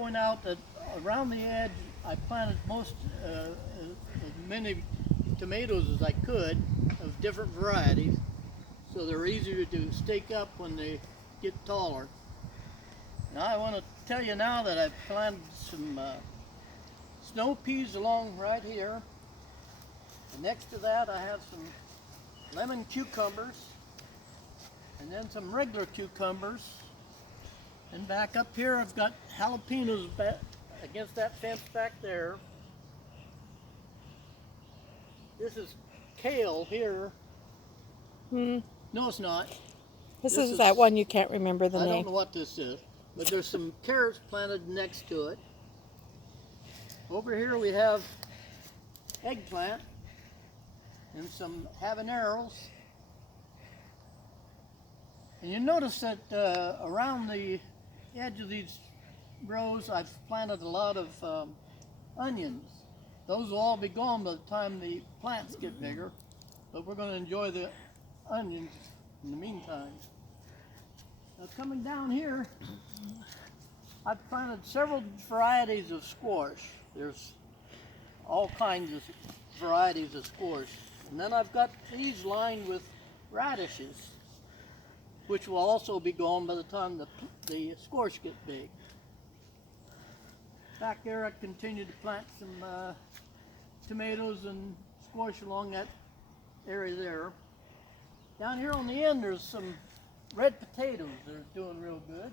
point out that around the edge, I planted as many tomatoes as I could of different varieties, so they're easier to stake up when they get taller. Now I want to tell you now that I've planted some snow peas along right here. And next to that I have some lemon cucumbers, and then some regular cucumbers. And back up here I've got jalapenos back against that fence back there. This is kale here. No, it's not. This is that one you can't remember the I name. don't know what this is, but there's some carrots planted next to it. Over here we have eggplant and some habaneros. And you notice that around the edge of these rows I've planted a lot of onions. Those will all be gone by the time the plants get bigger, but we're going to enjoy the onions in the meantime. Now coming down here, I've planted several varieties of squash. There's all kinds of varieties of squash. And then I've got these lined with radishes, which will also be gone by the time the squash get big. Back there I continue to plant some tomatoes and squash along that area there. Down here on the end there's some red potatoes that are doing real good.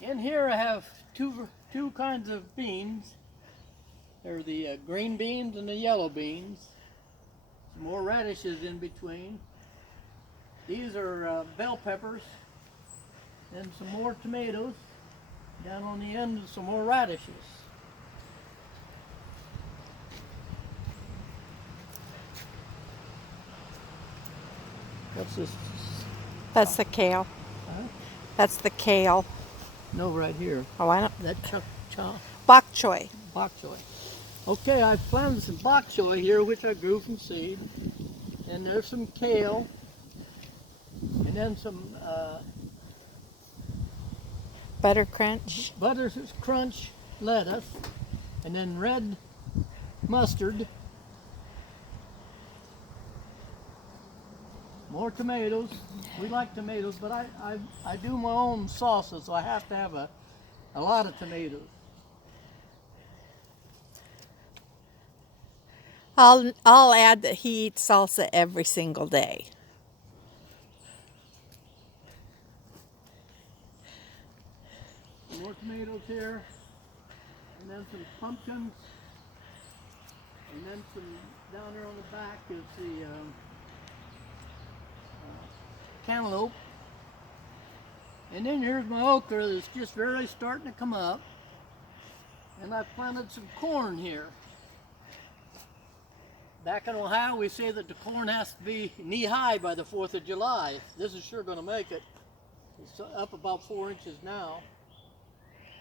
In here I have two kinds of beans. They're the green beans and the yellow beans. Some more radishes in between. These are bell peppers, and some more tomatoes. Down on the end, some more radishes. What's this? That's the kale. Huh? That's the kale. No, right here. Oh, I don't. That Bok choy. bok choy. Okay, I've planted some bok choy here, which I grew from seed. And there's some kale. And then some Butter crunch. butter crunch lettuce. And then red mustard. More tomatoes. We like tomatoes, but I do my own sauces, so I have to have a lot of tomatoes. I'll add that he eats salsa every single day. More tomatoes here, and then some pumpkins, and then some down there on the back is the cantaloupe. And then here's my okra that's just barely starting to come up. And I've planted some corn here. Back in Ohio, we say that the corn has to be knee-high by the 4th of July. This is sure going to make it. It's up about 4 inches now.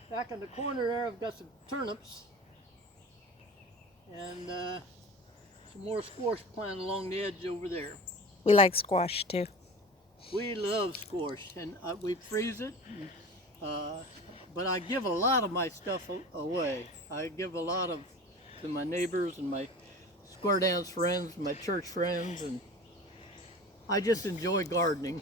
Back in the corner there, I've got some turnips and some more squash planted along the edge over there. We like squash too. We love squash, and we freeze it, but I give a lot of my stuff away. I give a lot to my neighbors and my square dance friends, my church friends, and I just enjoy gardening.